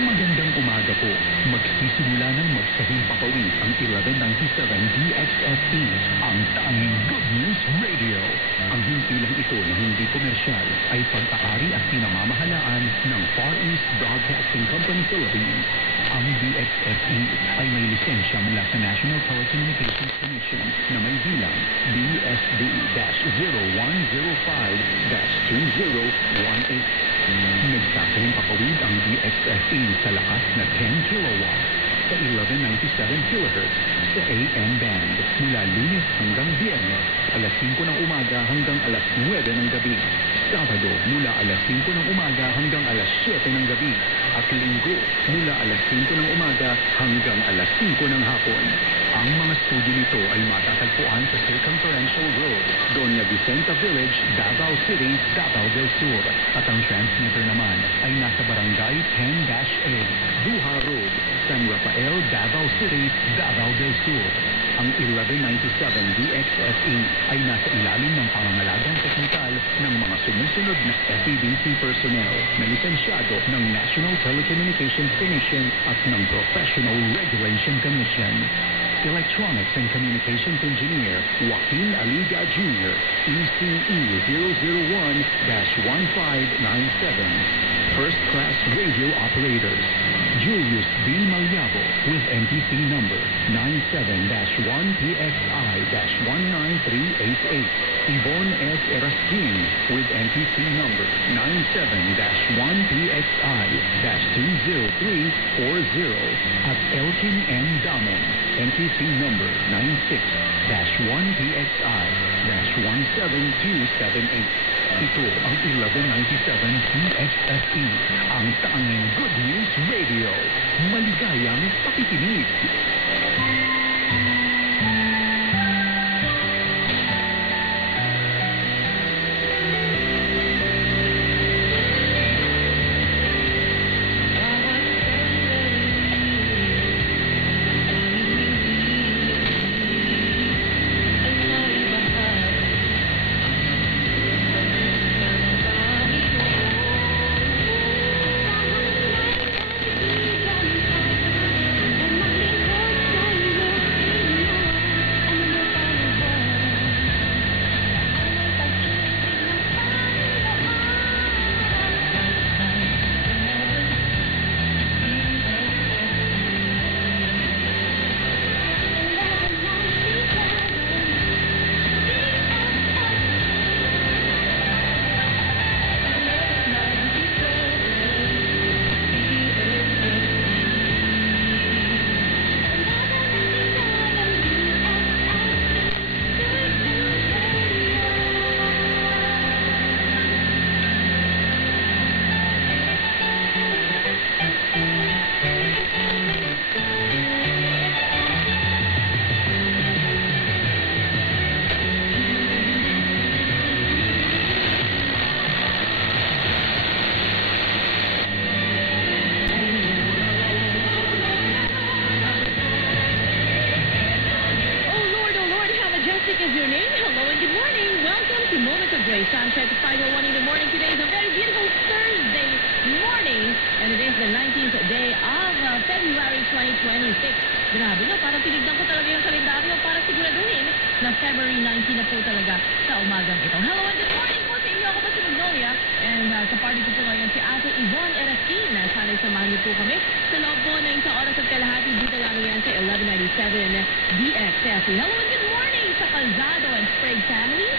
Magandang umaga po. Magsisimula ng magsahing papawid ang 1197 DXSE, ang tanging Good News Radio. Ang himpilang ito na hindi komersyal ay pag-aari at pinamamahalaan ng Far East Broadcasting Company Philippines. Ang DXSE ay may lisensya mula sa National Telecommunications Commission na may bilang BSD-0105-2018. Nagsasahing papawid ang DXSE sa lakas na 10 kilowatts sa 1197 kHz sa AM band mula Lunes hanggang Biyernes alas 5 ng umaga hanggang alas 9 ng gabi. Sabado mula alas 5 ng umaga hanggang alas 7 ng gabi at Linggo mula alas 5 ng umaga hanggang alas 5 ng hapon. Ang mga studio nito ay matatagpuan sa Circumferential Road, Doña Vicenta Village, Davao City, Davao del Sur. At ang transmitter naman ay nasa Barangay 10-A, Duha Road, San Rafael, Davao City, Davao del Sur. Ang 1197 DXSE ay nasa ilalim ng pangangalagang teknikal ng mga sumusunod na FEBC personnel na lisensyado ng National Telecommunications Commission at ng Professional Regulation Commission. Electronics and Communications Engineer Joaquin Aliga Jr., ECE 001-1597. First Class Radio Operators Julius B. Malyabo with NTC number 97-1PXI-19388. Yvonne S. Eraskin with NTC number 97-1PXI-20340. At Elkin M. Damon, NTC number 96-1PXI-17278. Ito ang 1197 DXSE, ang tanging Good News Radio. Maligayang pakikinig. Is your name? Hello and good morning. Welcome to Moment of Grace. I'm Chet 501 in the morning. Today is a very beautiful Thursday morning, and it is the 19th day of February 2026. Grabe no, parang tinignan ko talaga yung kalendaryo para siguraduhin na February 19 na po talaga sa umagang ito. Hello and good morning po sa inyo. Ako po si Magnolia, and sa party ko po ngayon si Ate Yvonne Eraskin. Sana'y samahan niyo po kami sa loob po na isang oras at kalahati dito lamang yan sa 1197 DXSE. Hello and good morning sa Calzado and Sprague family.